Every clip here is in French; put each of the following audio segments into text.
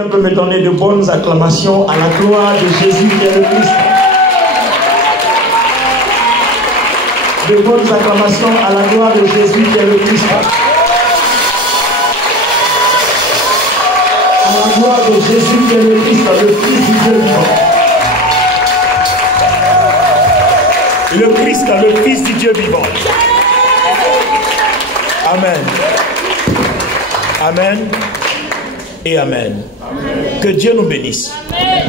On peut me donner de bonnes acclamations à la gloire de Jésus qui est le Christ. De bonnes acclamations à la gloire de Jésus qui est le Christ. À la gloire de Jésus qui est le Christ, le Fils du Dieu vivant. Le Christ, le Fils du Dieu vivant. Amen. Amen. Et amen. Amen. Que Dieu nous bénisse. Amen.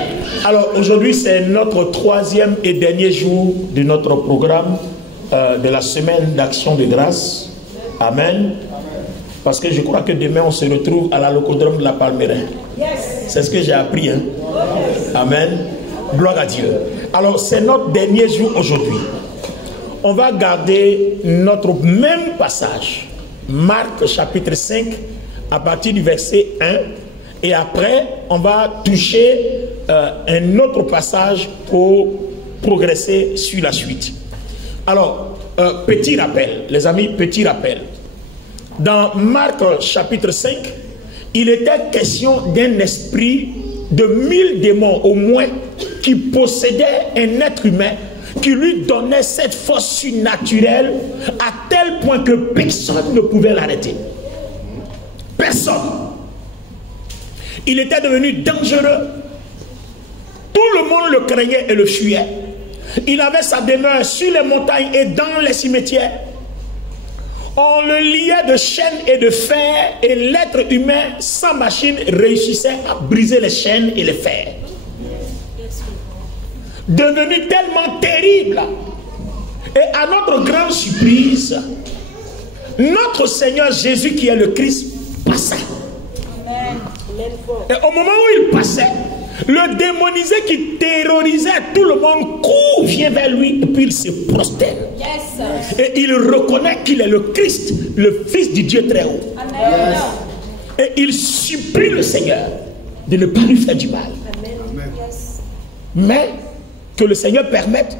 Alors aujourd'hui c'est notre troisième et dernier jour de notre programme de la semaine d'action de grâce. Amen. Parce que je crois que demain on se retrouve à la locodrome de la Palmeraie. C'est ce que j'ai appris. Hein? Amen. Gloire à Dieu. Alors c'est notre dernier jour aujourd'hui. On va garder notre même passage. Marc chapitre 5 à partir du verset 1. Et après, on va toucher un autre passage pour progresser sur la suite. Alors, petit rappel, les amis, petit rappel. Dans Marc chapitre 5, il était question d'un esprit de 1000 démons au moins qui possédait un être humain, qui lui donnait cette force surnaturelle à tel point que personne ne pouvait l'arrêter. Personne. Il était devenu dangereux. Tout le monde le craignait et le fuyait. Il avait sa demeure sur les montagnes et dans les cimetières. On le liait de chaînes et de fer et l'être humain sans machine réussissait à briser les chaînes et les fers. Devenu tellement terrible. Et à notre grande surprise, notre Seigneur Jésus qui est le Christ passait. Et au moment où il passait, le démonisé qui terrorisait tout le monde court, vient vers lui et puis il se prosterne. Et il reconnaît qu'il est le Christ, le Fils du Dieu très haut. Et il supplie le Seigneur de ne pas lui faire du mal. Mais que le Seigneur permette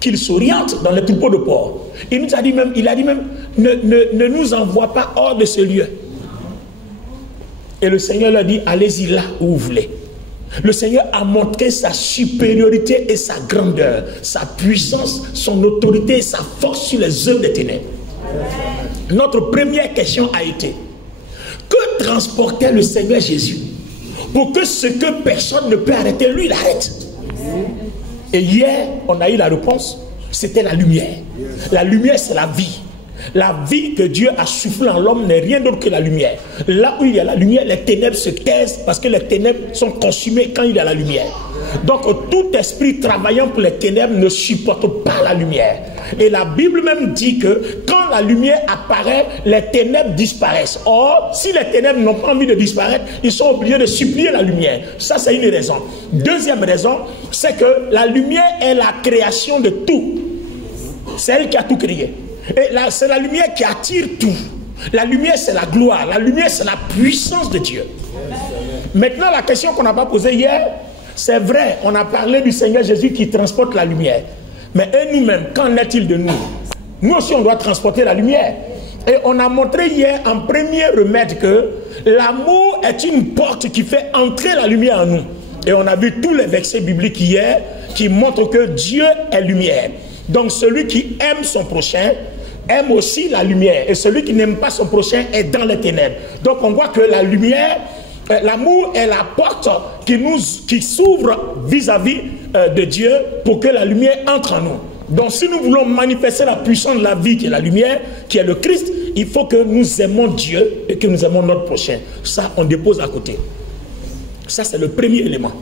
qu'il s'oriente dans les troupeaux de porcs. Il nous a dit même, ne nous envoie pas hors de ce lieu. Et le Seigneur leur dit, allez-y là où vous voulez. Le Seigneur a montré sa supériorité et sa grandeur, sa puissance, son autorité et sa force sur les œuvres des ténèbres. Notre première question a été, que transportait le Seigneur Jésus pour que ce que personne ne peut arrêter, lui, il arrête? Et hier, on a eu la réponse, c'était la lumière. La lumière, c'est la vie. La vie que Dieu a soufflé en l'homme n'est rien d'autre que la lumière. Là où il y a la lumière, les ténèbres se taisent parce que les ténèbres sont consumées quand il y a la lumière. Donc tout esprit travaillant pour les ténèbres ne supporte pas la lumière. Et la Bible même dit que quand la lumière apparaît, les ténèbres disparaissent. Or, si les ténèbres n'ont pas envie de disparaître, ils sont obligés de supplier la lumière. Ça, c'est une raison. Deuxième raison, c'est que la lumière est la création de tout. C'est elle qui a tout créé. Et c'est la lumière qui attire tout. La lumière, c'est la gloire. La lumière, c'est la puissance de Dieu. Maintenant, la question qu'on n'a pas posée hier, c'est vrai, on a parlé du Seigneur Jésus qui transporte la lumière. Mais nous-mêmes, qu'en est-il de nous? Nous aussi, on doit transporter la lumière. Et on a montré hier en premier remède que l'amour est une porte qui fait entrer la lumière en nous. Et on a vu tous les versets bibliques hier qui montrent que Dieu est lumière. Donc celui qui aime son prochain aime aussi la lumière. Et celui qui n'aime pas son prochain est dans les ténèbres. Donc on voit que la lumière, l'amour est la porte qui s'ouvre vis-à-vis de Dieu pour que la lumière entre en nous. Donc si nous voulons manifester la puissance de la vie qui est la lumière, qui est le Christ, il faut que nous aimons Dieu et que nous aimons notre prochain. Ça, on dépose à côté. Ça, c'est le premier élément.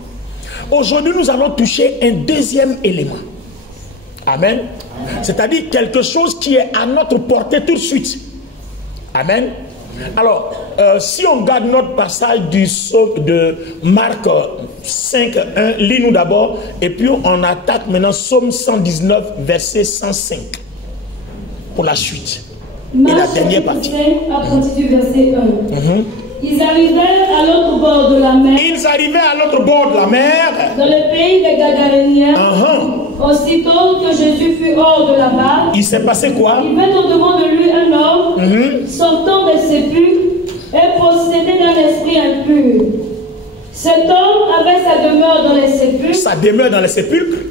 Aujourd'hui, nous allons toucher un deuxième élément. Amen. C'est-à-dire quelque chose qui est à notre portée tout de suite. Amen. Alors, si on garde notre passage de Marc 5, 1, lis-nous d'abord, et puis on attaque maintenant Psaume 119, verset 105, pour la suite. Marc, et la dernière partie. 5, à partir du verset 1. Ils arrivèrent à l'autre bord de la mer. Ils arrivaient à l'autre bord de la mer. Dans le pays des Gadaréniens. Aussitôt que Jésus fut hors de la barque, il s'est passé quoi? Il vint au-devant de lui un homme sortant des sépulcres et possédé d'un esprit impur. Cet homme avait sa demeure dans les sépulcres. Sa demeure dans les sépulcres.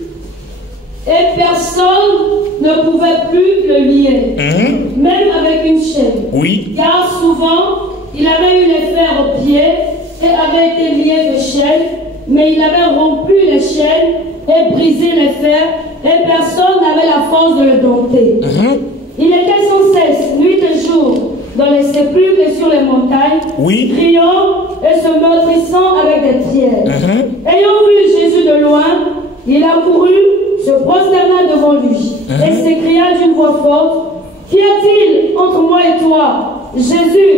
Et personne ne pouvait plus le lier, même avec une chaîne. Oui. Car souvent, il avait eu les fers aux pieds et avait été lié de chaînes, mais il avait rompu les chaînes et brisé les fers, et personne n'avait la force de le dompter. Il était sans cesse, nuit et jour, dans les sépulcres et sur les montagnes, criant et se meurtrissant avec des pierres. Ayant vu Jésus de loin, il accourut, se prosterna devant lui et s'écria d'une voix forte: Qu'y a-t-il entre moi et toi, Jésus,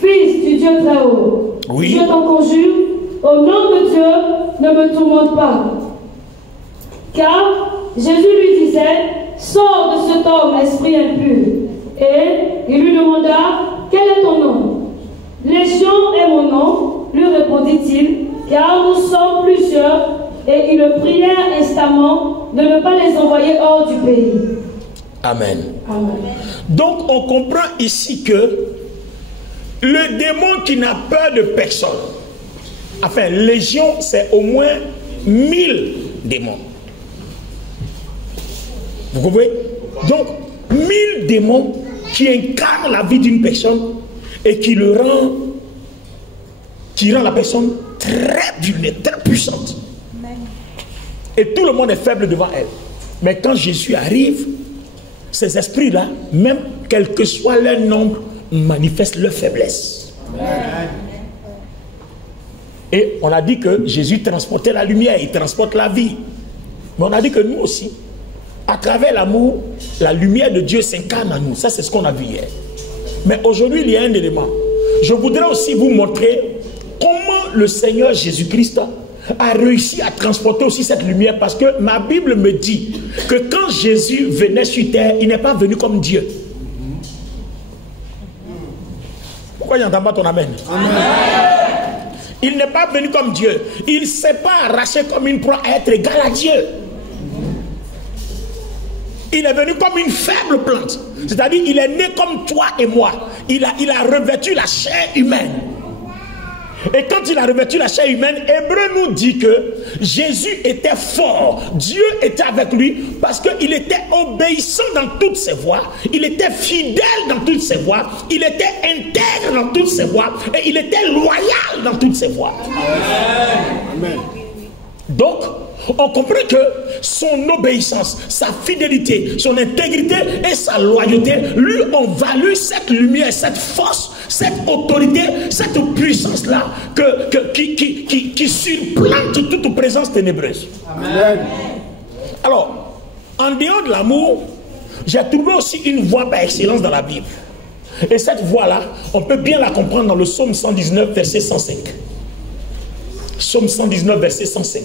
Fils du Dieu très haut? Je t'en conjure, au nom de Dieu, ne me tourmente pas. Car Jésus lui disait: Sors de cet homme, esprit impur. Et il lui demanda: Quel est ton nom? Légion est mon nom, lui répondit-il, car nous sommes plusieurs. Et ils le prièrent instamment de ne pas les envoyer hors du pays. Amen. Amen. Donc on comprend ici que le démon qui n'a peur de personne, enfin légion, c'est au moins 1000 démons. Vous comprenez? Donc 1000 démons qui incarnent la vie d'une personne et qui rend la personne très vulnérable, très puissante. Et tout le monde est faible devant elle. Mais quand Jésus arrive, ces esprits-là, même quel que soit leur nombre, manifestent leur faiblesse. Et on a dit que Jésus transportait la lumière, il transporte la vie. Mais on a dit que nous aussi, à travers l'amour, la lumière de Dieu s'incarne en nous. Ça, c'est ce qu'on a vu hier. Mais aujourd'hui, il y a un élément. Je voudrais aussi vous montrer comment le Seigneur Jésus-Christ a réussi à transporter aussi cette lumière, parce que ma Bible me dit que quand Jésus venait sur terre, il n'est pas venu comme Dieu. Pourquoi il n'entend pas ton amen? Amen. Il n'est pas venu comme Dieu. Il ne s'est pas arraché comme une proie à être égal à Dieu. Il est venu comme une faible plante. C'est-à-dire il est né comme toi et moi. Il a revêtu la chair humaine. Et quand il a revêtu la chair humaine, Hébreu nous dit que Jésus était fort, Dieu était avec lui, parce qu'il était obéissant dans toutes ses voies, il était fidèle dans toutes ses voies, il était intègre dans toutes ses voies, et il était loyal dans toutes ses voies. Amen. Donc, on comprend que son obéissance, sa fidélité, son intégrité et sa loyauté lui ont valu cette lumière, cette force, cette autorité, cette puissance-là qui surplante toute présence ténébreuse. Amen. Alors, en dehors de l'amour, j'ai trouvé aussi une voie par excellence dans la Bible. Et cette voie-là, on peut bien la comprendre dans le psaume 119, verset 105. Psaume 119, verset 105.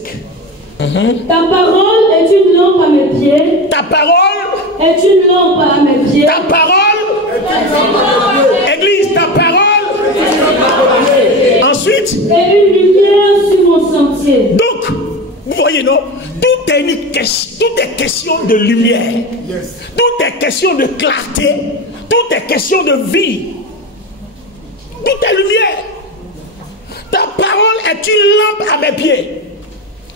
Ta parole est une lampe à mes pieds. Ta parole est une lampe à mes pieds. Ta parole est une lampe à mes pieds. Église, ta parole est une lampe à mes pieds. Ensuite, et une lumière sur mon sentier. Donc, vous voyez, non? Tout est question de lumière. Tout est question de clarté. Tout est question de vie. Tout est lumière. Ta parole est une lampe à mes pieds.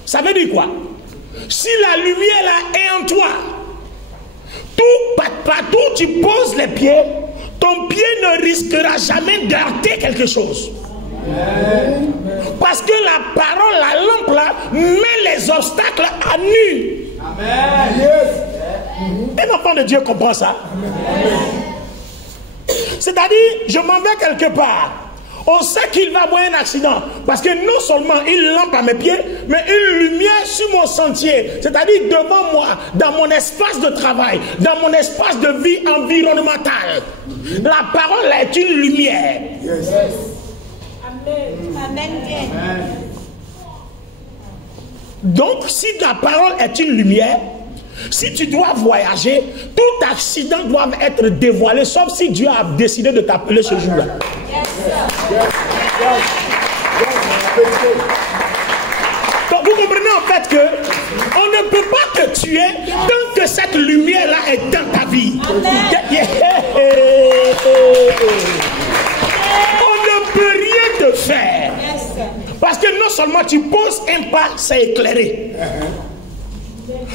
Ça veut dire quoi? Si la lumière là est en toi, partout où tu poses les pieds, ton pied ne risquera jamais d'heurter quelque chose. Parce que la parole, la lampe là, met les obstacles à nu. Un enfant de Dieu comprend ça. C'est-à-dire, je m'en vais quelque part. On sait qu'il va avoir un accident. Parce que non seulement une lampe à mes pieds, mais une lumière sur mon sentier. C'est-à-dire devant moi, dans mon espace de travail, dans mon espace de vie environnementale. La parole est une lumière. Yes. Amen. Amen. Donc, si la parole est une lumière, si tu dois voyager, tout accident doit être dévoilé, sauf si Dieu a décidé de t'appeler ce jour-là. Donc vous comprenez en fait que on ne peut pas te tuer tant que cette lumière-là est dans ta vie. On ne peut rien te faire. Parce que non seulement tu poses un pas, c'est éclairé.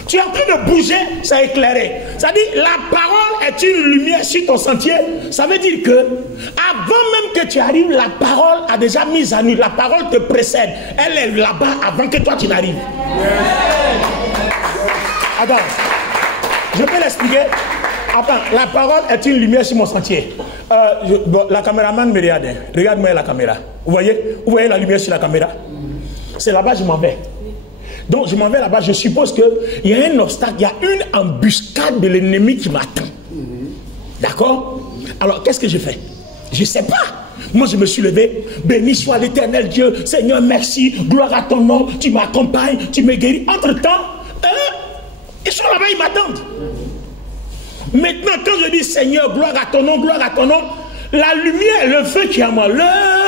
Tu es en train de bouger, c'est éclairé. C'est-à-dire, la parole est une lumière sur ton sentier. Ça veut dire que, avant même que tu arrives, la parole a déjà mis à nu. La parole te précède. Elle est là-bas avant que toi tu n'arrives. Attends, je peux l'expliquer. Attends, la parole est une lumière sur mon sentier. La caméraman me regarde. Regarde-moi la caméra. Vous voyez la lumière sur la caméra? C'est là-bas, je m'en vais. Donc je m'en vais là-bas, je suppose qu'il y a un obstacle, il y a une embuscade de l'ennemi qui m'attend. D'accord? Alors qu'est-ce que je fais? Je ne sais pas. Moi je me suis levé, béni soit l'Éternel Dieu, Seigneur merci, gloire à ton nom, tu m'accompagnes, tu me guéris. Entre-temps, ils sont là-bas, ils m'attendent. Maintenant quand je dis Seigneur, gloire à ton nom, la lumière, le feu qui est en moi, le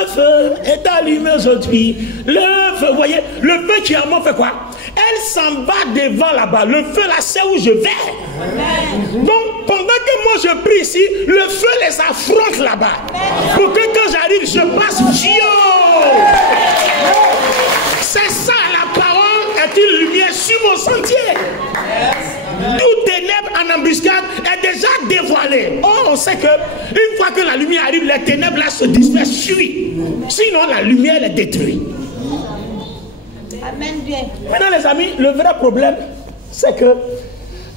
feu est allumé aujourd'hui. Le feu, vous voyez, le feu qui est en moi fait quoi? Elle s'en va devant là-bas. Le feu là, c'est où je vais. Donc, pendant que moi je prie ici, le feu les affronte là-bas. Pour que quand j'arrive, je passe. C'est ça, la parole est une lumière sur mon sentier. Tout ténèbre en embuscade est déjà dévoilé. Oh, on sait que une fois que la lumière arrive, les ténèbres là se dispersent. Sinon, la lumière les détruit. Amen, Dieu. Maintenant, les amis, le vrai problème, c'est que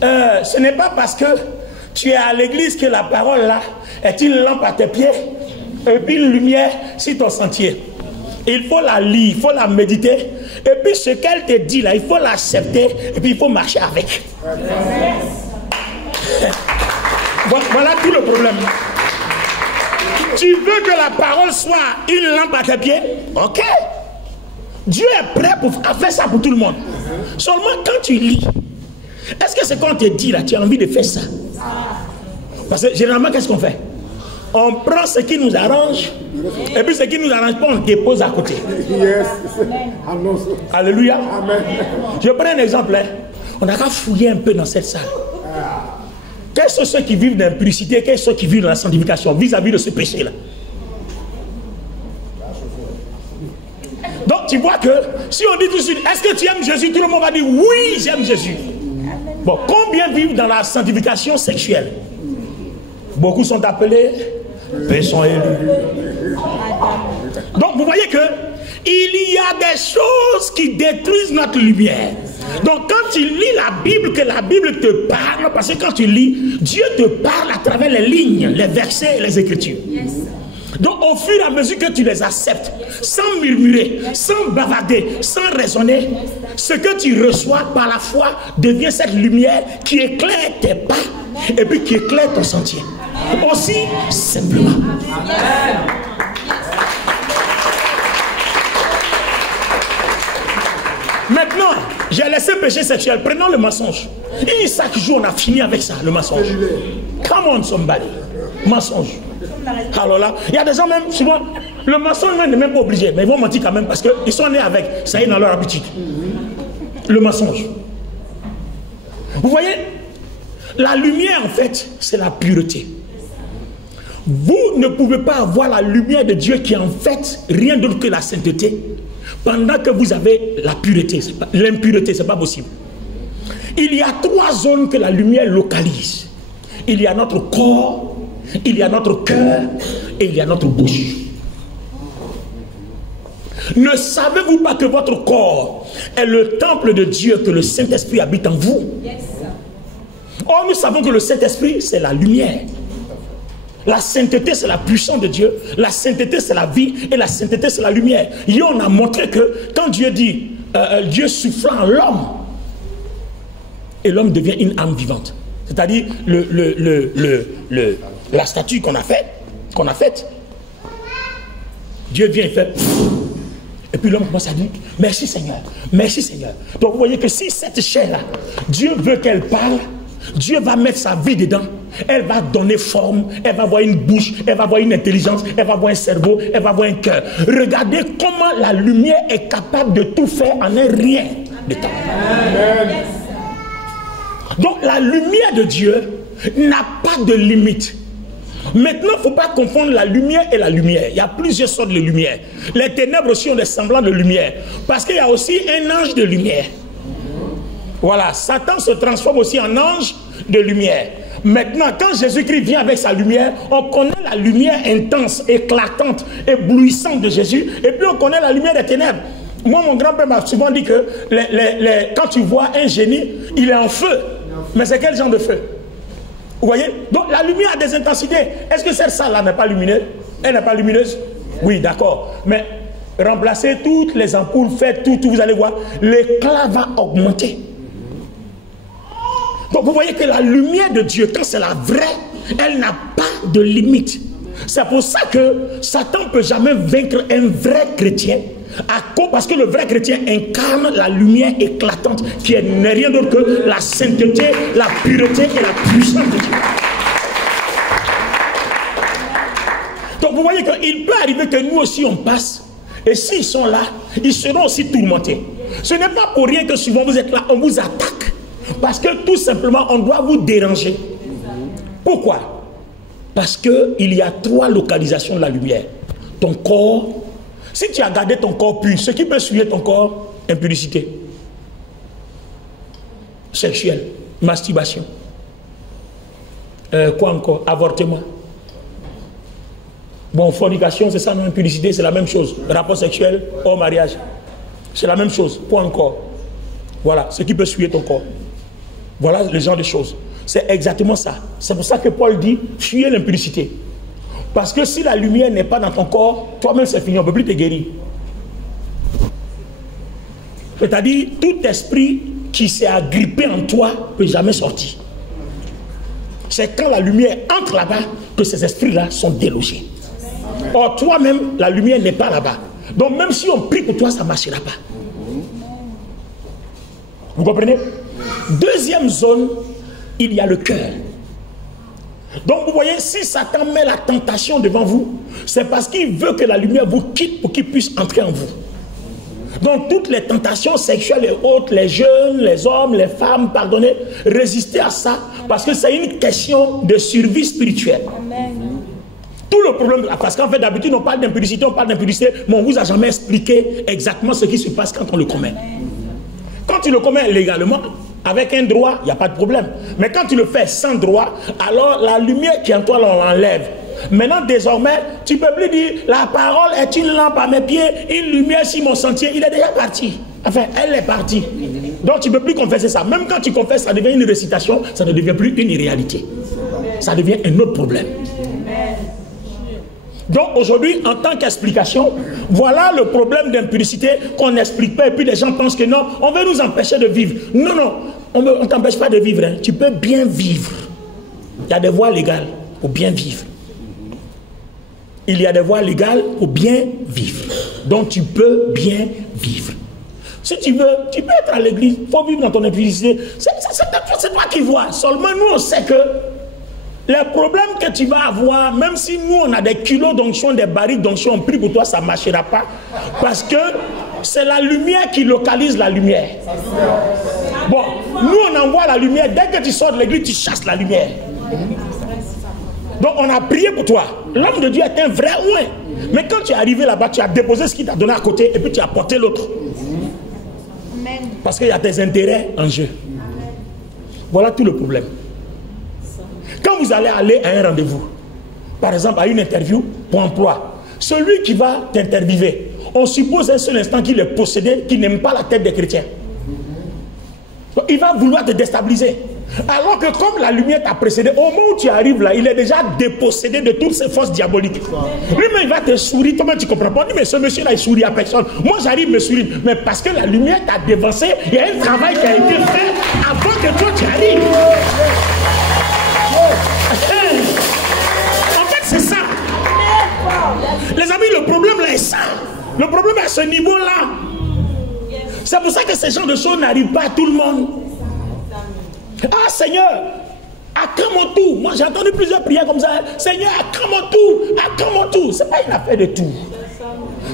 ce n'est pas parce que tu es à l'église que la parole là est une lampe à tes pieds et puis une lumière sur ton sentier. Il faut la lire, il faut la méditer. Et puis ce qu'elle te dit là, il faut l'accepter. Et puis il faut marcher avec. Voilà tout le problème. Tu veux que la parole soit une lampe à tes pieds? Ok. Dieu est prêt à faire ça pour tout le monde. Seulement quand tu lis, est-ce que c'est quand on te dit là, tu as envie de faire ça? Parce que généralement, qu'est-ce qu'on fait? On prend ce qui nous arrange, et puis ce qui nous arrange pas, on dépose à côté. Yes. Alléluia. Amen. Je prends un exemple. On a qu'à fouiller un peu dans cette salle. Quels sont ceux qui vivent d'impudicité, quels sont ceux qui vivent dans la sanctification vis-à-vis de ce péché-là? Donc tu vois que si on dit tout de suite, est-ce que tu aimes Jésus? Tout le monde va dire oui, j'aime Jésus. Bon, combien vivent dans la sanctification sexuelle? Beaucoup sont appelés, peu sont élus. Donc vous voyez que il y a des choses qui détruisent notre lumière. Donc quand tu lis la Bible, que la Bible te parle, parce que quand tu lis, Dieu te parle à travers les lignes, les versets et les Écritures. Donc au fur et à mesure que tu les acceptes, sans murmurer, sans bavarder, sans raisonner, ce que tu reçois par la foi devient cette lumière qui éclaire tes pas et puis qui éclaire ton sentier. Aussi simplement. Maintenant, j'ai laissé péché sexuel. Prenons le mensonge. Et chaque jour, on a fini avec ça, le mensonge. Come on, somebody. Mensonge. Alors là, il y a des gens même, souvent, le mensonge n'est même pas obligé, mais ils vont mentir quand même parce qu'ils sont nés avec. Ça y est dans leur habitude. Le mensonge. Vous voyez, la lumière, en fait, c'est la pureté. Vous ne pouvez pas avoir la lumière de Dieu qui est en fait rien d'autre que la sainteté pendant que vous avez la pureté. L'impureté, c'est pas possible. Il y a 3 zones que la lumière localise. Il y a notre corps, il y a notre cœur et il y a notre bouche. Ne savez-vous pas que votre corps est le temple de Dieu, que le Saint-Esprit habite en vous? Or, nous savons que le Saint-Esprit, c'est la lumière. La sainteté, c'est la puissance de Dieu. La sainteté, c'est la vie. Et la sainteté, c'est la lumière. Et on a montré que quand Dieu dit, Dieu soufflant en l'homme, et l'homme devient une âme vivante. C'est-à-dire la statue qu'on a faite, Dieu vient et fait, et puis l'homme commence à dire, merci Seigneur, merci Seigneur. Donc vous voyez que si cette chair-là, Dieu veut qu'elle parle, Dieu va mettre sa vie dedans. Elle va donner forme, elle va avoir une bouche, elle va avoir une intelligence, elle va avoir un cerveau, elle va avoir un cœur. Regardez comment la lumière est capable de tout faire en un rien de temps. Donc la lumière de Dieu n'a pas de limite. Maintenant, il ne faut pas confondre la lumière et la lumière. Il y a plusieurs sortes de lumière. Les ténèbres aussi ont des semblants de lumière. Parce qu'il y a aussi un ange de lumière. Voilà, Satan se transforme aussi en ange de lumière. Maintenant, quand Jésus-Christ vient avec sa lumière, on connaît la lumière intense, éclatante, éblouissante de Jésus. Et puis on connaît la lumière des ténèbres. Moi, mon grand-père m'a souvent dit que quand tu vois un génie, il est en feu. Mais c'est quel genre de feu? Vous voyez? Donc la lumière a des intensités. Est-ce que cette salle-là n'est pas lumineuse? Elle n'est pas lumineuse? Oui, d'accord. Mais remplacez toutes les ampoules, faites tout, vous allez voir, l'éclat va augmenter. Donc vous voyez que la lumière de Dieu, quand c'est la vraie, elle n'a pas de limite. C'est pour ça que Satan ne peut jamais vaincre un vrai chrétien. Parce que le vrai chrétien incarne la lumière éclatante qui n'est rien d'autre que la sainteté, la pureté et la puissance de Dieu. Donc vous voyez qu'il peut arriver que nous aussi on passe, et s'ils sont là, ils seront aussi tourmentés. Ce n'est pas pour rien que souvent vous êtes là, on vous attaque. Parce que tout simplement on doit vous déranger. Pourquoi? Parce qu'il y a 3 localisations de la lumière. Ton corps, si tu as gardé ton corps pur, ce qui peut souiller ton corps, impudicité, sexuelle, masturbation, quoi encore, avortement. Bon, fornication, c'est ça, non, impudicité, c'est la même chose. Rapport sexuel, hors mariage, c'est la même chose. Quoi encore? Voilà, ce qui peut souiller ton corps. Voilà le genre de choses. C'est exactement ça. C'est pour ça que Paul dit, fuyez l'impudicité. Parce que si la lumière n'est pas dans ton corps, toi-même c'est fini, on ne peut plus te guérir. C'est-à-dire, tout esprit qui s'est agrippé en toi ne peut jamais sortir. C'est quand la lumière entre là-bas que ces esprits-là sont délogés. Or, toi-même, la lumière n'est pas là-bas. Donc, même si on prie pour toi, ça ne marchera pas. Vous comprenez? Deuxième zone, il y a le cœur. Donc vous voyez, si Satan met la tentation devant vous, c'est parce qu'il veut que la lumière vous quitte pour qu'il puisse entrer en vous. Donc toutes les tentations sexuelles et autres, les jeunes, les hommes, les femmes, pardonnez, résistez à ça, parce que c'est une question de survie spirituelle. Amen. Tout le problème, parce qu'en fait d'habitude on parle d'impudicité, mais on ne vous a jamais expliqué exactement ce qui se passe quand on le commet. Quand tu le commets légalement, avec un droit, il n'y a pas de problème. Mais quand tu le fais sans droit, alors la lumière qui est en toi, on l'enlève. Maintenant, désormais, tu ne peux plus dire, la parole est une lampe à mes pieds, une lumière sur mon sentier. Il est déjà parti. Enfin, elle est partie. Donc, tu ne peux plus confesser ça. Même quand tu confesses, ça devient une récitation, ça ne devient plus une réalité. Ça devient un autre problème. Donc aujourd'hui, en tant qu'explication, voilà le problème d'impudicité qu'on n'explique pas et puis les gens pensent que non, on veut nous empêcher de vivre. Non, non, on ne t'empêche pas de vivre. Hein. Tu peux bien vivre. Il y a des voies légales pour bien vivre. Il y a des voies légales pour bien vivre. Donc tu peux bien vivre. Si tu veux, tu peux être à l'église, il faut vivre dans ton impudicité. C'est toi qui vois. Seulement nous, on sait que les problèmes que tu vas avoir, même si nous on a des kilos d'onction, des barriques d'onction, on prie pour toi, ça ne marchera pas. Parce que c'est la lumière qui localise la lumière. Bon, nous on envoie la lumière, dès que tu sors de l'église, tu chasses la lumière. Donc on a prié pour toi. L'homme de Dieu est un vrai oin. Mais quand tu es arrivé là-bas, tu as déposé ce qu'il t'a donné à côté et puis tu as porté l'autre. Parce qu'il y a tes intérêts en jeu. Voilà tout le problème. Quand vous allez aller à un rendez-vous, par exemple à une interview pour emploi, celui qui va t'interviewer, on suppose un seul instant qu'il est possédé, qu'il n'aime pas la tête des chrétiens. Donc, il va vouloir te déstabiliser. Alors que comme la lumière t'a précédé, au moment où tu arrives là, il est déjà dépossédé de toutes ses forces diaboliques. Lui-même il va te sourire, toi-même tu comprends pas. Mais ce monsieur-là il sourit à personne. Moi j'arrive me sourire. Mais parce que la lumière t'a dévancé, il y a un travail qui a été fait avant que toi tu arrives. En fait c'est ça. Les amis, le problème là est ça. Le problème est à ce niveau-là. C'est pour ça que ce genre de choses n'arrivent pas à tout le monde. Ah Seigneur, acclame tout. Moi j'ai entendu plusieurs prières comme ça. Seigneur, acclame tout, acclame tout. C'est pas une affaire de tout.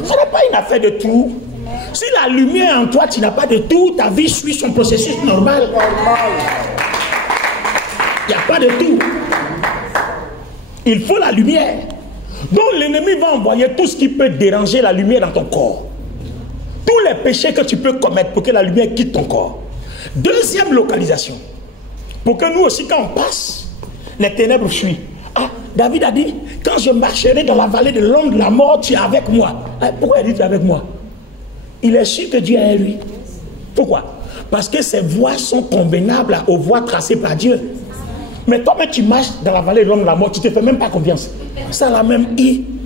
Ce n'est pas une affaire de tout. Si la lumière en toi, tu n'as pas de tout, ta vie suit son processus normal. Il n'y a pas de tout. Il faut la lumière. Donc l'ennemi va envoyer tout ce qui peut déranger la lumière dans ton corps. Tous les péchés que tu peux commettre pour que la lumière quitte ton corps. Deuxième localisation. Pour que nous aussi, quand on passe, les ténèbres fuient. Ah, David a dit, quand je marcherai dans la vallée de l'ombre de la mort, tu es avec moi. Ah, pourquoi il dit tu es avec moi? Il est sûr que Dieu est lui. Pourquoi? Parce que ces voies sont convenables aux voies tracées par Dieu. Mais toi, tu marches dans la vallée de l'ombre de la mort, tu ne te fais même pas confiance. Ça la même,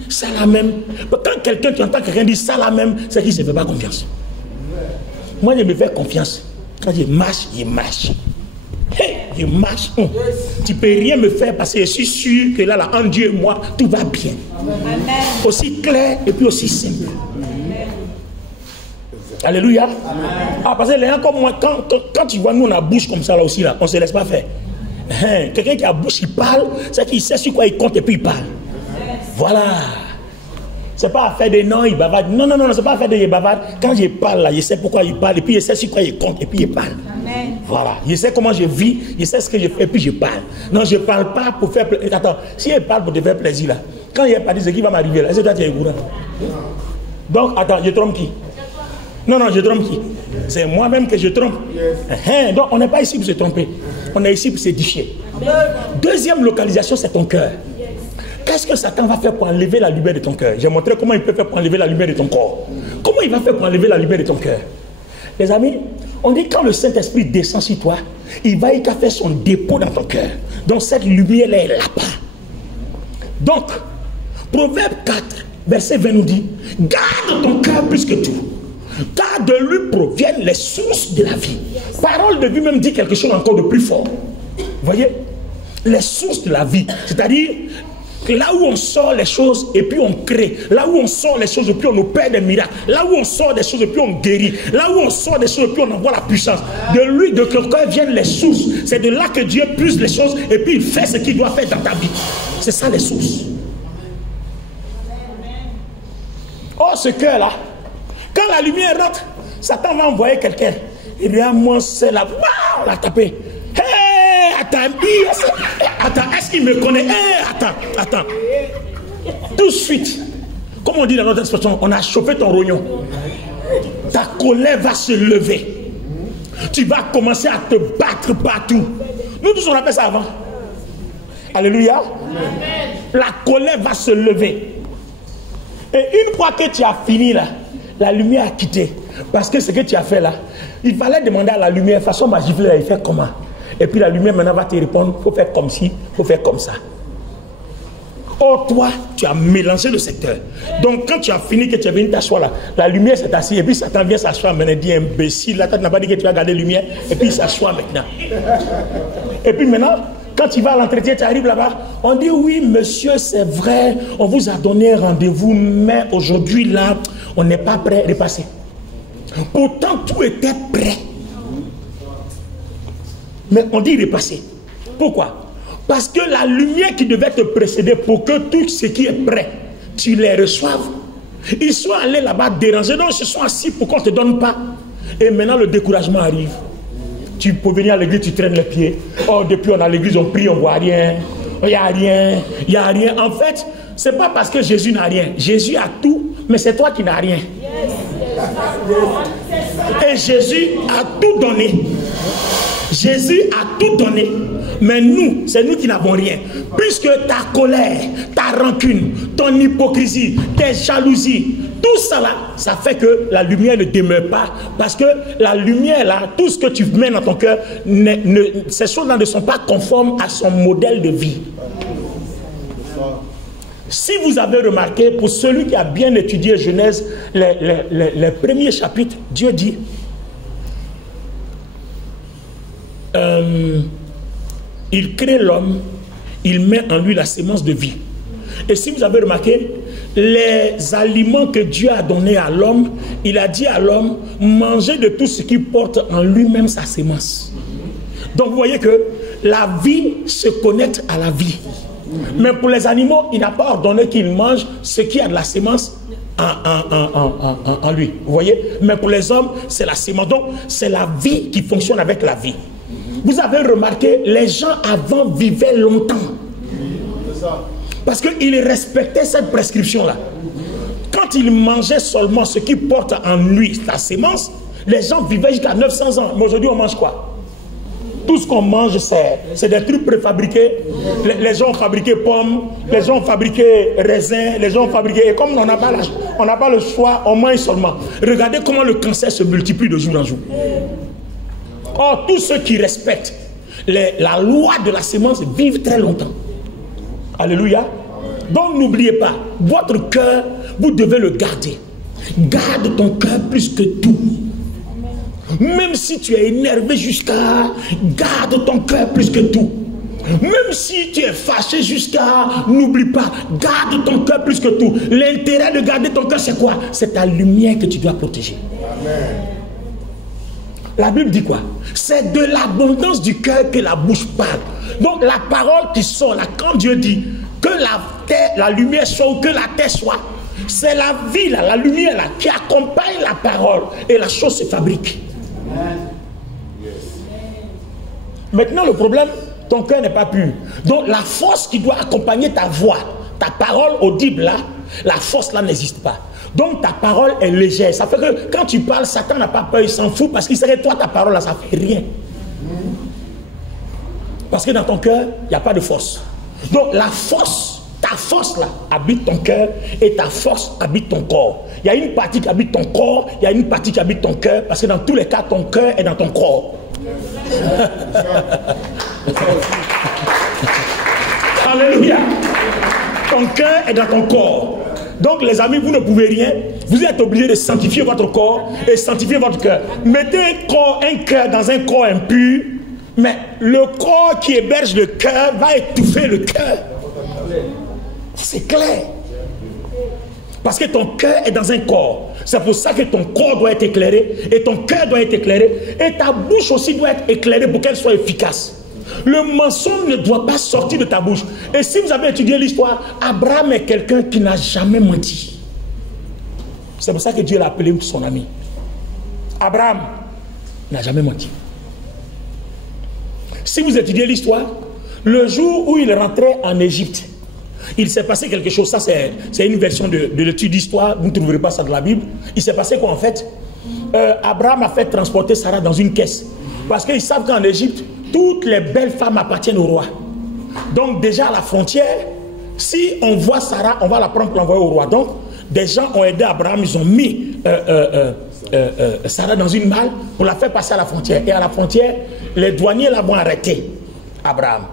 ça la même. Quand quelqu'un, tu entends quelqu'un dire ça la même, c'est qu'il ne se fait pas confiance. Moi, je me fais confiance. Quand je marche, je marche. Hey, je marche. Tu ne peux rien me faire parce que je suis sûr que là, en Dieu et moi, tout va bien. Amen. Aussi clair et puis aussi simple. Amen. Alléluia. Amen. Ah, parce que les gens comme moi, quand tu vois nous, on a bouche comme ça là aussi, là, on ne se laisse pas faire. Quelqu'un qui a bouche, il parle, c'est qu'il sait sur quoi il compte et puis il parle. Voilà. C'est pas à faire des noms, il bavarde. Non, c'est pas à faire des bavardes. Quand je parle là, je sais pourquoi il parle et puis je sais sur quoi il compte et puis il parle. Amen. Voilà. Je sais comment je vis, je sais ce que je fais et puis je parle. Non, je parle pas pour faire plaisir. Attends, si il parle pour te faire plaisir là, quand il est pas dit ce qui va m'arriver là, est-ce que toi tu es au courant? Donc, attends, je trompe qui? Non, je trompe qui? C'est moi-même que je trompe. Donc, on n'est pas ici pour se tromper. On est ici pour s'édifier. Deuxième localisation, c'est ton cœur. Qu'est-ce que Satan va faire pour enlever la lumière de ton cœur? J'ai montré comment il peut faire pour enlever la lumière de ton corps. Comment il va faire pour enlever la lumière de ton cœur? Les amis, on dit quand le Saint-Esprit descend sur toi, il va y faire son dépôt dans ton cœur. Donc cette lumière-là est là-bas. Donc, Proverbe 4, verset 20 nous dit, garde ton cœur plus que tout. Car de lui proviennent les sources de la vie. Parole de Dieu même dit quelque chose encore de plus fort. Vous voyez? Les sources de la vie. C'est-à-dire, là où on sort les choses et puis on crée. Là où on sort les choses et puis on opère des miracles. Là où on sort des choses et puis on guérit. Là où on sort des choses et puis on envoie la puissance. De lui, de ton cœur viennent les sources. C'est de là que Dieu puise les choses et puis il fait ce qu'il doit faire dans ta vie. C'est ça les sources. Oh, ce cœur-là, quand la lumière rentre, Satan va envoyer quelqu'un. Il dit, moi, c'est là. Waouh, on l'a tapé. Hé, attends, est-ce qu'il me connaît? Attends. Tout de suite, comme on dit dans notre expression, on a chauffé ton rognon. Ta colère va se lever. Tu vas commencer à te battre partout. Nous tous, on appelle ça avant. Alléluia. Amen. La colère va se lever. Et une fois que tu as fini là, la lumière a quitté. Parce que ce que tu as fait là, il fallait demander à la lumière, façon magique, il fait comment? Et puis la lumière maintenant va te répondre, il faut faire comme ci, il faut faire comme ça. Or toi, tu as mélangé le secteur. Donc quand tu as fini, que tu es venu t'asseoir là, la lumière s'est assise et puis Satan vient s'asseoir maintenant, dit imbécile, là, tu n'as pas dit que tu vas garder la lumière, et puis il s'assoit maintenant. Et puis maintenant, quand tu vas à l'entretien, tu arrives là-bas, on dit oui monsieur, c'est vrai, on vous a donné un rendez-vous, mais aujourd'hui là, on n'est pas prêt à repasser. Pourtant tout était prêt. Mais on dit repasser. Pourquoi? Parce que la lumière qui devait te précéder pour que tout ce qui est prêt, tu les reçoives. Ils sont allés là-bas déranger, donc ils se sont assis pour qu'on ne te donne pas. Et maintenant le découragement arrive. Tu peux venir à l'église, tu traînes les pieds. Oh, depuis on a l'église, on prie, on ne voit rien. Il n'y a rien, il n'y a rien. En fait, ce n'est pas parce que Jésus n'a rien. Jésus a tout, mais c'est toi qui n'as rien. Et Jésus a tout donné. Jésus a tout donné. Mais nous, c'est nous qui n'avons rien. Puisque ta colère, ta rancune, ton hypocrisie, tes jalousies, tout ça là, ça fait que la lumière ne demeure pas. Parce que la lumière là, tout ce que tu mets dans ton cœur, ces choses-là ne sont pas conformes à son modèle de vie. Si vous avez remarqué, pour celui qui a bien étudié Genèse, les premiers chapitres, Dieu dit, il crée l'homme, il met en lui la sémence de vie. Et si vous avez remarqué, les aliments que Dieu a donnés à l'homme, il a dit à l'homme, mangez de tout ce qui porte en lui-même sa sémence. Donc vous voyez que la vie se connecte à la vie. Mais pour les animaux, il n'a pas ordonné qu'ils mangent ce qui a de la sémence en lui. Vous voyez? Mais pour les hommes, c'est la sémence. Donc c'est la vie qui fonctionne avec la vie. Vous avez remarqué, les gens avant vivaient longtemps. Parce qu'il respectait cette prescription-là. Quand il mangeait seulement ce qui porte en lui la sémence, les gens vivaient jusqu'à 900 ans. Mais aujourd'hui, on mange quoi? Tout ce qu'on mange, c'est des trucs préfabriqués. Les gens ont fabriqué pommes, les gens ont fabriqué raisins, les gens ont fabriqué... Et comme on n'a pas le choix, on mange seulement. Regardez comment le cancer se multiplie de jour en jour. Or, tous ceux qui respectent la loi de la sémence vivent très longtemps. Alléluia. Donc, n'oubliez pas, votre cœur, vous devez le garder. Garde ton cœur plus que tout. Même si tu es énervé jusqu'à... Garde ton cœur plus que tout. Même si tu es fâché jusqu'à... N'oublie pas, garde ton cœur plus que tout. L'intérêt de garder ton cœur, c'est quoi? C'est ta lumière que tu dois protéger. Amen. La Bible dit quoi? C'est de l'abondance du cœur que la bouche parle. Donc la parole qui sort là, quand Dieu dit que la lumière soit ou que la terre soit, c'est la vie là, la lumière là, qui accompagne la parole et la chose se fabrique. Maintenant le problème, ton cœur n'est pas pur. Donc la force qui doit accompagner ta voix, ta parole audible là, la force là n'existe pas. Donc ta parole est légère. Ça fait que quand tu parles, Satan n'a pas peur, il s'en fout parce qu'il sait que toi ta parole là, ça fait rien. Parce que dans ton cœur, il n'y a pas de force. Donc la force, ta force là, habite ton cœur et ta force habite ton corps. Il y a une partie qui habite ton corps, il y a une partie qui habite ton cœur, parce que dans tous les cas, ton cœur est dans ton corps. Alléluia. Ton cœur est dans ton corps. Donc les amis, vous ne pouvez rien. Vous êtes obligés de sanctifier votre corps et sanctifier votre cœur. Mettez un cœur dans un corps impur, mais le corps qui héberge le cœur va étouffer le cœur. C'est clair. Parce que ton cœur est dans un corps. C'est pour ça que ton corps doit être éclairé et ton cœur doit être éclairé et ta bouche aussi doit être éclairée pour qu'elle soit efficace. Le mensonge ne doit pas sortir de ta bouche. Et si vous avez étudié l'histoire, Abraham est quelqu'un qui n'a jamais menti. C'est pour ça que Dieu l'a appelé son ami. Abraham n'a jamais menti. Si vous étudiez l'histoire, le jour où il rentrait en Égypte, il s'est passé quelque chose. Ça, c'est une version de l'étude d'histoire. Vous ne trouverez pas ça dans la Bible. Il s'est passé quoi en fait? Abraham a fait transporter Sarah dans une caisse. Parce qu'ils savent qu'en Égypte, toutes les belles femmes appartiennent au roi. Donc déjà à la frontière, si on voit Sarah, on va la prendre pour l'envoyer au roi. Donc des gens ont aidé Abraham, ils ont mis Sarah dans une malle pour la faire passer à la frontière. Et à la frontière, les douaniers l'ont arrêté, Abraham.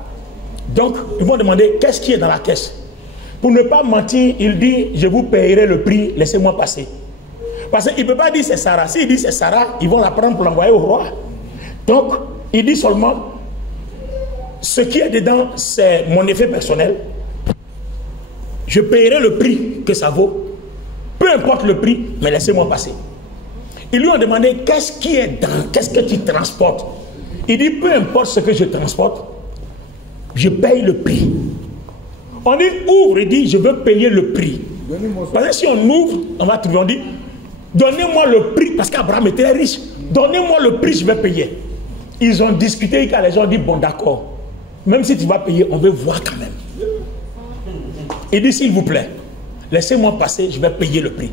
Donc ils vont demander qu'est-ce qui est dans la caisse. Pour ne pas mentir, il dit je vous payerai le prix, laissez-moi passer. Parce qu'il ne peut pas dire c'est Sarah. S'il dit c'est Sarah, ils vont la prendre pour l'envoyer au roi. Donc il dit seulement ce qui est dedans, c'est mon effet personnel. Je payerai le prix que ça vaut. Peu importe le prix, mais laissez-moi passer. Ils lui ont demandé qu'est-ce qui est dans, qu'est-ce que tu transportes. Il dit peu importe ce que je transporte, je paye le prix. On dit ouvre, il dit je veux payer le prix. Parce que si on ouvre, on va trouver, on dit donnez-moi le prix, parce qu'Abraham était riche. Donnez-moi le prix, je vais payer. Ils ont discuté car les gens ont dit bon d'accord, même si tu vas payer, on veut voir quand même. Il dit s'il vous plaît, laissez-moi passer, je vais payer le prix.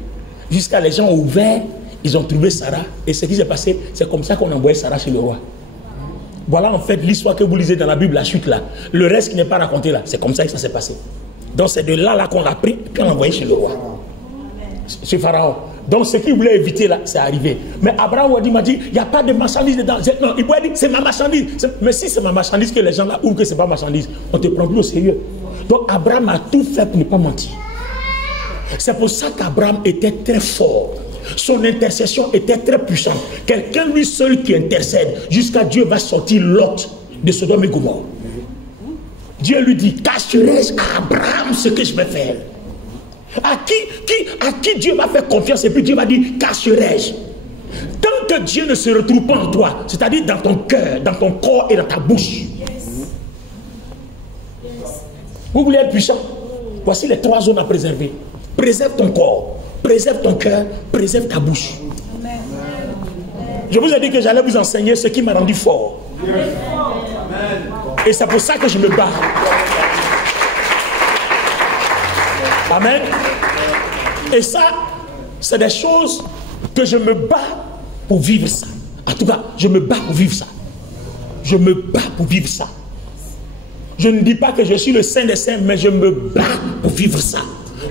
Jusqu'à les gens ont ouvert, ils ont trouvé Sarah, et ce qui s'est passé, c'est comme ça qu'on a envoyé Sarah chez le roi. Voilà en fait l'histoire que vous lisez dans la Bible, la chute là. Le reste qui n'est pas raconté là, c'est comme ça que ça s'est passé. Donc c'est de là qu'on l'a pris, et puis on l'a envoyé chez le roi. Chez Pharaon. Donc ce qu'il voulait éviter là, c'est arrivé. Mais Abraham m'a dit, il n'y a pas de marchandise dedans. Non, il pourrait dire, c'est ma marchandise. Mais si c'est ma marchandise que les gens là ouvrent que c'est pas marchandise, on te prend plus au sérieux. Donc Abraham a tout fait pour ne pas mentir. C'est pour ça qu'Abraham était très fort. Son intercession était très puissante. Quelqu'un lui seul qui intercède, jusqu'à Dieu va sortir Lot de Sodome et Gomorrhe. Dieu lui dit, cacherai-je à Abraham ce que je vais faire? À qui Dieu va faire confiance et puis Dieu va dire, cacherai-je? Tant que Dieu ne se retrouve pas en toi, c'est-à-dire dans ton cœur, dans ton corps et dans ta bouche. Vous voulez être puissant? Voici les 3 zones à préserver. Préserve ton corps, préserve ton cœur, préserve ta bouche. Je vous ai dit que j'allais vous enseigner ce qui m'a rendu fort. Et c'est pour ça que je me bats. Amen. Et ça, c'est des choses que je me bats pour vivre ça. En tout cas, je me bats pour vivre ça. Je me bats pour vivre ça. Je ne dis pas que je suis le saint des saints, mais je me bats pour vivre ça.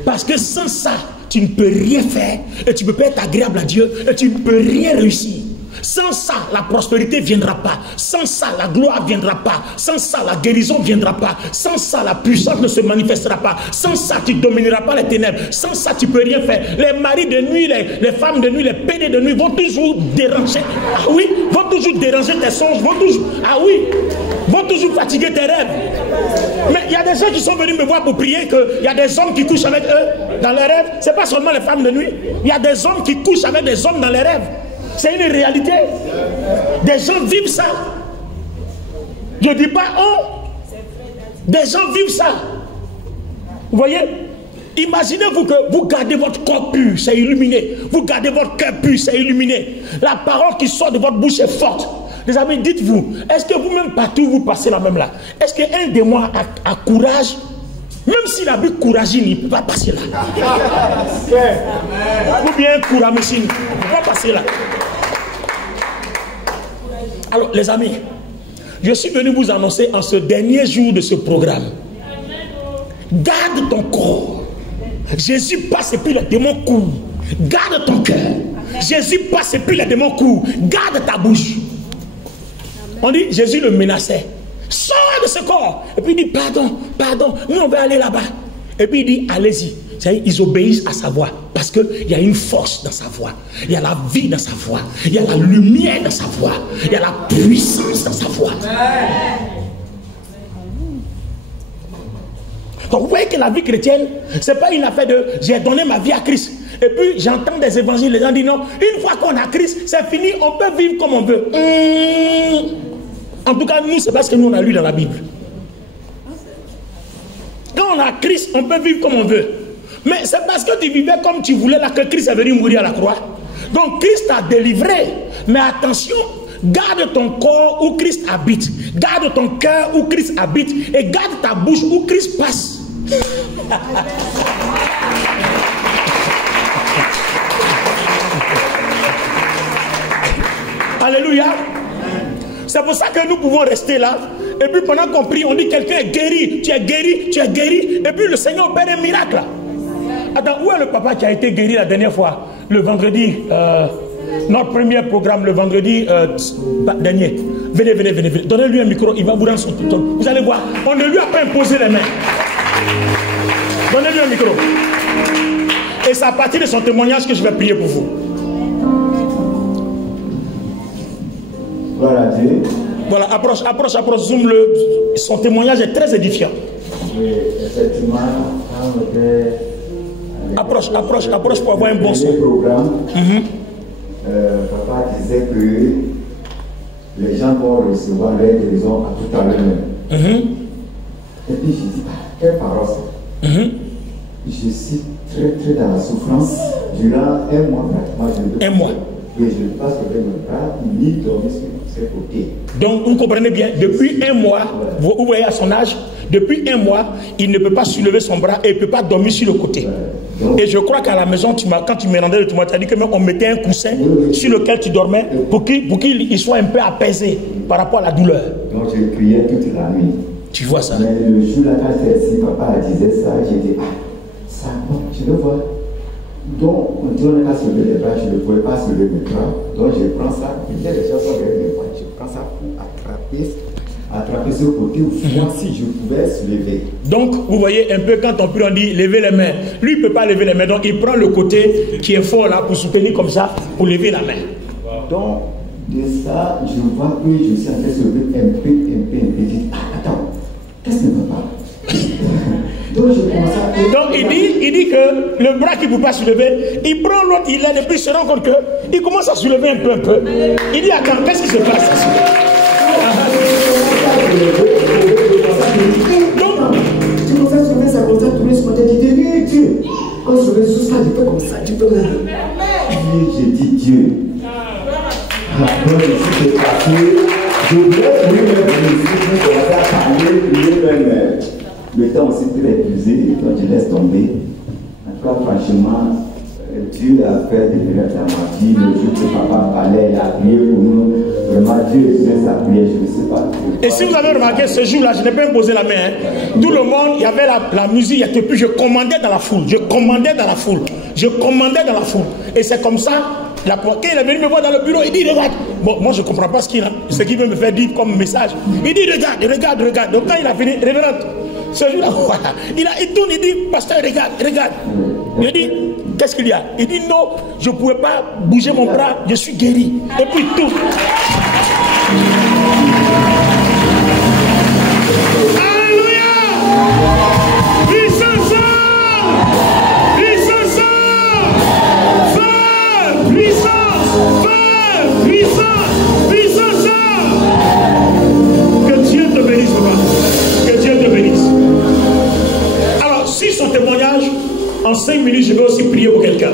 Parce que sans ça, tu ne peux rien faire. Et tu ne peux pas être agréable à Dieu. Et tu ne peux rien réussir. Sans ça, la prospérité ne viendra pas. Sans ça, la gloire ne viendra pas. Sans ça, la guérison ne viendra pas. Sans ça, la puissance ne se manifestera pas. Sans ça, tu ne domineras pas les ténèbres. Sans ça, tu ne peux rien faire. Les maris de nuit, les femmes de nuit, les pédés de nuit vont toujours déranger. Ah oui, vont toujours déranger tes songes. Vont toujours, ah oui, vont toujours fatiguer tes rêves. Mais il y a des gens qui sont venus me voir pour prier qu'il y a des hommes qui couchent avec eux dans les rêves. Ce n'est pas seulement les femmes de nuit. Il y a des hommes qui couchent avec des hommes dans les rêves. C'est une réalité. Des gens vivent ça. Je ne dis pas oh. Des gens vivent ça. Vous voyez? Imaginez-vous que vous gardez votre corps pur, c'est illuminé. Vous gardez votre cœur pur, c'est illuminé. La parole qui sort de votre bouche est forte. Les amis, dites-vous, est-ce que vous-même partout vous passez la même là? Est-ce qu'un de moi a courage? Même s'il a bu courage, il ne peut pas passer là. Ou bien courage, il ne peut pas passer là. Alors, les amis, je suis venu vous annoncer en ce dernier jour de ce programme. Garde ton corps. Jésus passe et puis les démons courent. Garde ton cœur. Jésus passe et puis les démons courent. Garde ta bouche. On dit, Jésus le menaçait. Sors de ce corps. Et puis il dit, pardon, pardon, nous on va aller là-bas. Et puis il dit, allez-y. Ils obéissent à sa voix. Parce qu'il y a une force dans sa voix. Il y a la vie dans sa voix. Il y a la lumière dans sa voix. Il y a la puissance dans sa voix. Donc vous voyez que la vie chrétienne, ce n'est pas une affaire de j'ai donné ma vie à Christ. Et puis j'entends des évangiles, les gens disent non, une fois qu'on a Christ, c'est fini, on peut vivre comme on veut. En tout cas, nous, c'est parce que nous on a lu dans la Bible. Quand on a Christ, on peut vivre comme on veut. Mais c'est parce que tu vivais comme tu voulais là que Christ est venu mourir à la croix. Donc Christ t'a délivré. Mais attention, garde ton corps où Christ habite. Garde ton cœur où Christ habite. Et garde ta bouche où Christ passe. Alléluia. C'est pour ça que nous pouvons rester là. Et puis pendant qu'on prie, on dit quelqu'un est guéri. Tu es guéri, tu es guéri. Et puis le Seigneur opère un miracle. Attends, où est le papa qui a été guéri la dernière fois? Le vendredi, notre premier programme, le vendredi dernier. Venez, venez, venez, venez. Donnez-lui un micro, il va vous rendre son tuto. Vous allez voir, on ne lui a pas imposé les mains. Donnez-lui un micro. Et c'est à partir de son témoignage que je vais prier pour vous. Voilà, Dieu. Voilà, approche, approche, approche, zoom le. Son témoignage est très édifiant. Oui, effectivement, quand on était... Approche, approche, approche pour avoir un bon son. Programme, papa disait que les gens vont recevoir leur guérison à tout à l'heure même. Et puis je dis, quelle parole c'est? Je suis très très dans la souffrance durant un mois pratiquement. Un mois. Et je ne peux pas sauver mon bras ni dormir sur ses côtés. Donc vous comprenez bien, depuis un mois, vous voyez à son âge, depuis un mois, il ne peut pas soulever son bras et il ne peut pas dormir sur le côté. Et je crois qu'à la maison, quand tu me rendais le témoignage, tu as dit que même on mettait un coussin sur lequel tu dormais pour qu'il soit un peu apaisé par rapport à la douleur. Donc je criais toute la nuit. Tu vois ça? Mais le jour là, quand si papa disait ça, j'ai dit, ça, je le vois. Donc on dit on a qu'à soulever les bras, je ne pouvais pas soulever mes bras. Donc je prends ça, il y a des gens qui sont vers mes bras, je prends ça pour attraper ce côté où si je pouvais se lever. Donc vous voyez un peu quand on prie, on dit lever les mains. Lui il ne peut pas lever les mains, donc il prend le côté qui est fort là pour soutenir comme ça, pour lever la main. Donc de ça, je vois que je suis en train de se lever un peu, je dis, attends, qu'est-ce que ne va pas? Donc il dit que le bras qui ne peut pas soulever, il prend l'autre, il l'aide et puis il se rend compte qu'il commence à soulever un peu. Il dit attends, qu'est-ce qui se passe? Donc tu commences à soulever ça comme ça, tourner ce côté, tu dis Dieu. Quand je souleve ça, tu peux comme ça, tu peux là. J'ai dit Dieu. Après, je suis passé, je voulais commencer à parler, le temps aussi très épuisé, quand je laisse tomber, Là, franchement, Dieu a fait des miracles dans ma vie. Le jour que papa parlait, il a prié pour nous. Vraiment, Dieu exprime sa prière, je ne sais pas. Et si vous avez remarqué, ce jour-là, je n'ai pas imposé la main. Hein. Tout le monde, il y avait la musique, et puis je commandais dans la foule. Je commandais dans la foule. Je commandais dans la foule. Et c'est comme ça, quand il est venu me voir dans le bureau, il dit, regarde. Bon, moi, je ne comprends pas ce qu'il veut me faire dire comme message. Il dit, regarde. Donc quand il a fini, révérend, ce jour-là, voilà. Il tourne, il dit, pasteur, regarde. Il dit, qu'est-ce qu'il y a? Il dit, non, je ne pouvais pas bouger mon bras, je suis guéri. Et puis tout. Alléluia! Puissance! Que Dieu te bénisse, papa. Que Dieu te bénisse. Alors, si son témoignage, en 5 minutes, je vais aussi prier pour quelqu'un.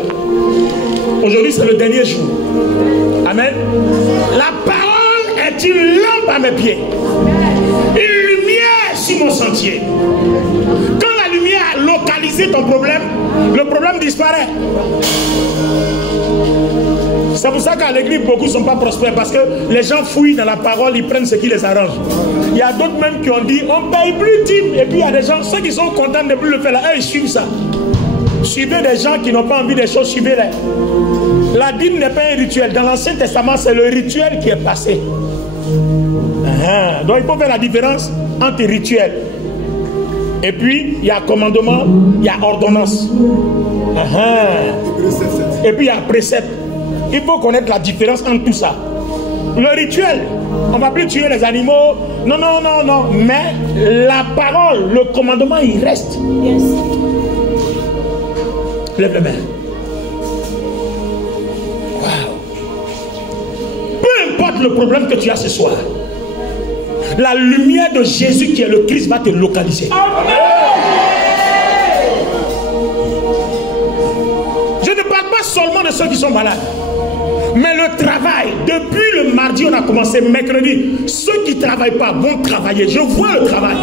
Aujourd'hui, c'est le dernier jour. Amen. La parole est une lampe à mes pieds. Une lumière sur mon sentier. Quand la lumière a localisé ton problème, le problème disparaît. C'est pour ça qu'à l'église, beaucoup ne sont pas prospères, parce que les gens fouillent dans la parole, ils prennent ce qui les arrange. Il y a d'autres même qui ont dit, on ne paye plus dîme. Et puis il y a des gens, ceux qui sont contents de ne plus le faire là, eux, ils suivent ça. Suivez des gens qui n'ont pas envie des choses, suivez-les. La dîme n'est pas un rituel. Dans l'Ancien Testament, c'est le rituel qui est passé. Donc il faut faire la différence entre rituel. Et puis, il y a commandement, il y a ordonnance. Et puis, il y a précepte. Il faut connaître la différence entre tout ça. Le rituel, on ne va plus tuer les animaux. Non. Mais la parole, le commandement, il reste. Yes. Lève les mains. Wow. Peu importe le problème que tu as ce soir, la lumière de Jésus qui est le Christ va te localiser. Amen. Je ne parle pas seulement de ceux qui sont malades, mais le travail. Depuis le mardi, on a commencé mercredi. Ceux qui ne travaillent pas vont travailler. Je vois le travail.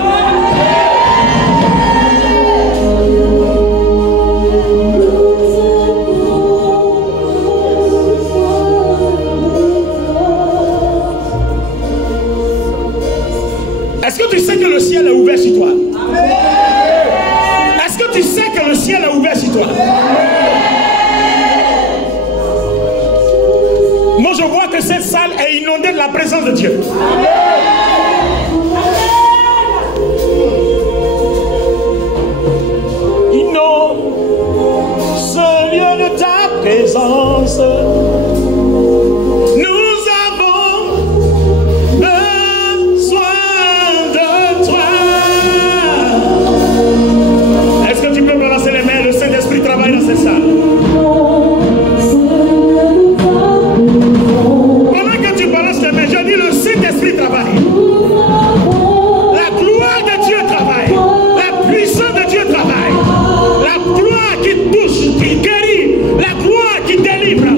Est-ce que tu sais que le ciel est ouvert sur toi? Est-ce que tu sais que le ciel est ouvert sur toi? Moi, je vois que cette salle est inondée de la présence de Dieu. Inonde ce lieu de ta présence. C'est ça. Pendant que tu balances les mains, je dis le Saint-Esprit travaille. La gloire de Dieu travaille. La puissance de Dieu travaille. La gloire qui touche, qui guérit. La gloire qui délivre.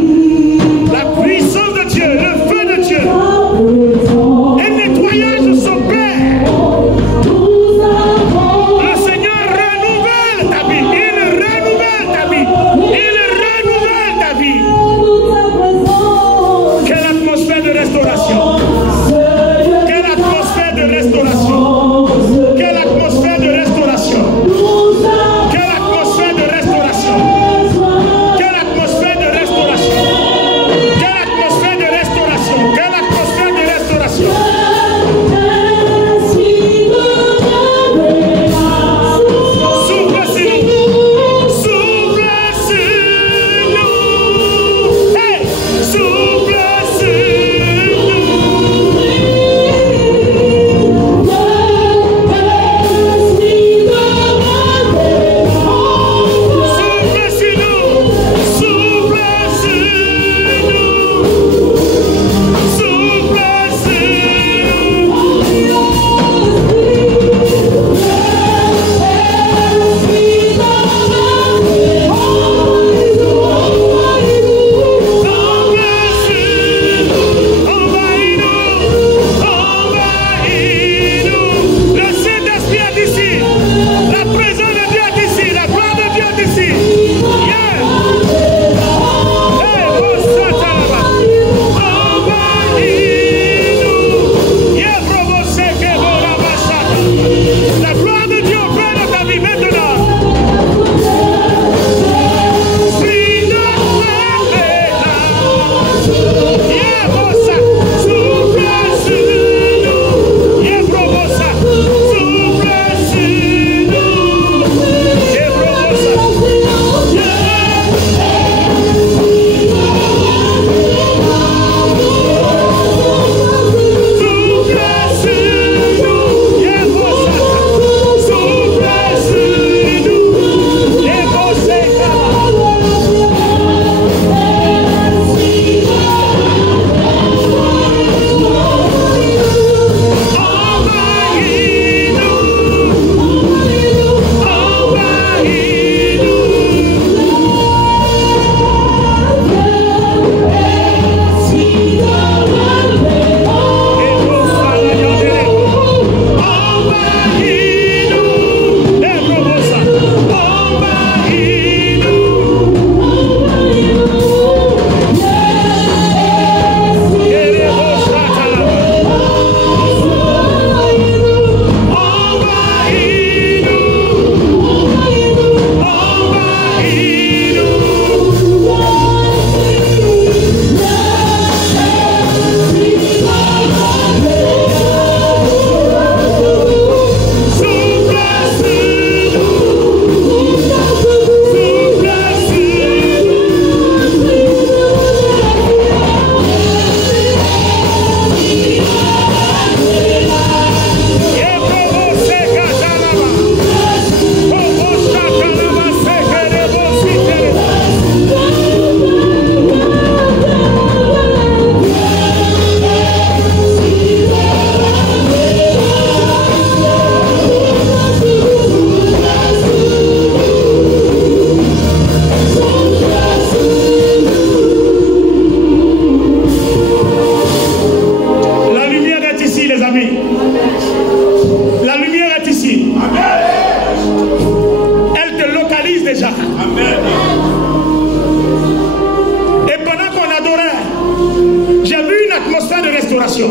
restauration.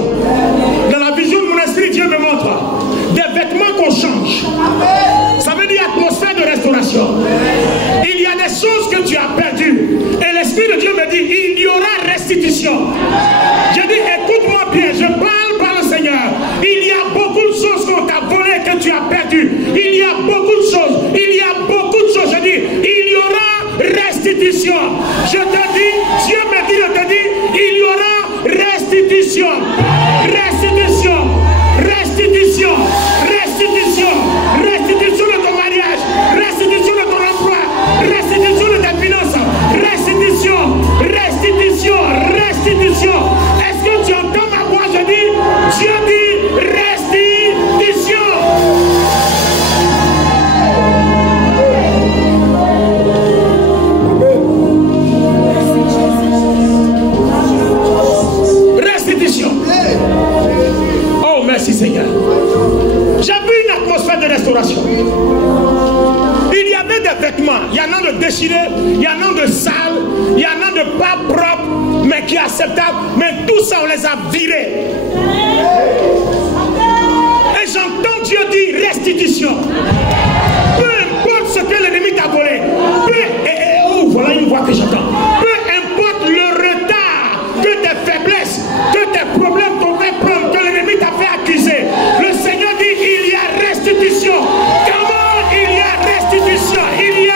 Dans la vision de mon esprit, Dieu me montre des vêtements qu'on change. Ça veut dire atmosphère de restauration. Il y a des choses que tu as perdues. Et l'Esprit de Dieu me dit, il y aura restitution. Je dis, écoute-moi bien, je parle par le Seigneur. Il y a beaucoup de choses qu'on t'a volées, que tu as perdues. Il y a beaucoup de choses. Il y a beaucoup de choses. Je dis, il y aura restitution. Je te dis, Dieu me dit de te dire, il y aura restitution. Restitution. Restitution. Restitution. Restitution de ton mariage. Restitution de ton emploi. Restitution de tes finances. Restitution. Restitution. Restitution. Est-ce que tu entends ma voix? Je dis, Dieu dit restitution. Restitution. Oh, merci Seigneur. J'ai vu une atmosphère de restauration. Il y avait des vêtements, il y en a de déchirés, il y en a de sales, il y en a de pas propres, mais qui est acceptable. Mais tout ça, on les a virés. Et j'entends Dieu dire restitution. Peu importe ce que l'ennemi t'a volé. Oh, voilà une voix que j'entends. Peu importe le retard, que tes faiblesses, que tes problèmes t'ont fait prendre, que l'ennemi t'a fait accuser. Le Seigneur dit il y a restitution. Comment il y a restitution? Il y a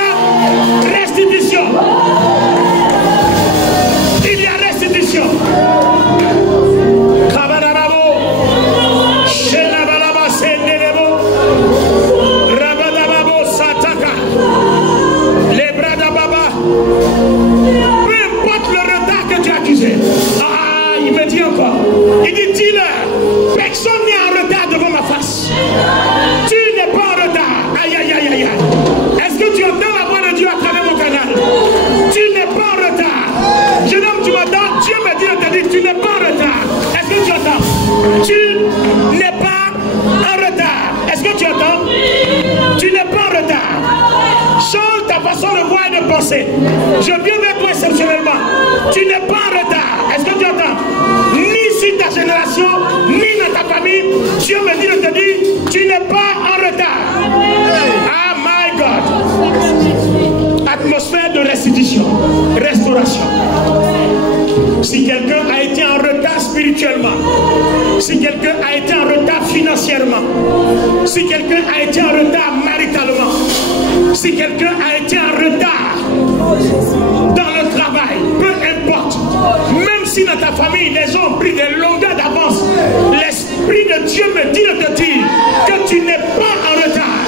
restitution. Il y a restitution. Kabarababo, Shenabalaba Sendelebo, Rabadababo Sataka, Lebradababa. Peu importe le retard que tu as accusé. Ah, il me dit encore. Il dit dis-leur, personne n'est en retard devant ma face. Tu n'es pas en retard. Aïe, aïe, aïe, aïe. Est-ce que tu entends la voix de Dieu à travers mon canal? Tu n'es pas en retard. Jeune homme, tu m'entends? Dieu me dit de te dire, tu n'es pas en retard. Est-ce que tu entends? Tu n'es pas en retard. Est-ce que tu entends? Tu n'es pas en retard. Change ta façon de voir et de penser. Je viens vers toi exceptionnellement. Tu n'es pas en retard. Est-ce que tu entends? Ni sur ta génération, ni dans ta famille. Dieu me dit de te dire, tu n'es pas en retard. Ah my God. Atmosphère de restitution, restauration. Si quelqu'un a été en retard spirituellement, si quelqu'un a été en retard financièrement, si quelqu'un a été en retard maritalement, si quelqu'un a été en retard dans le travail, peu importe, même si dans ta famille les gens ont pris des longueurs d'avance, l'Esprit de Dieu me dit de te dire que tu n'es pas en retard.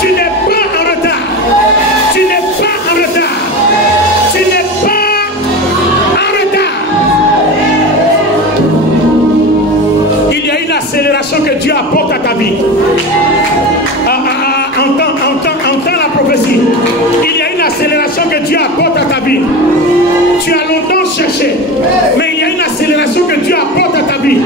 Tu n'es pas en retard. Tu n'es pas en retard. Tu n'es pas en retard. Il y a une accélération que Dieu apporte à ta vie. Entends la prophétie. Il y a une accélération que Dieu apporte à ta vie. Tu as longtemps cherché, mais il y a une accélération que Dieu apporte à ta vie.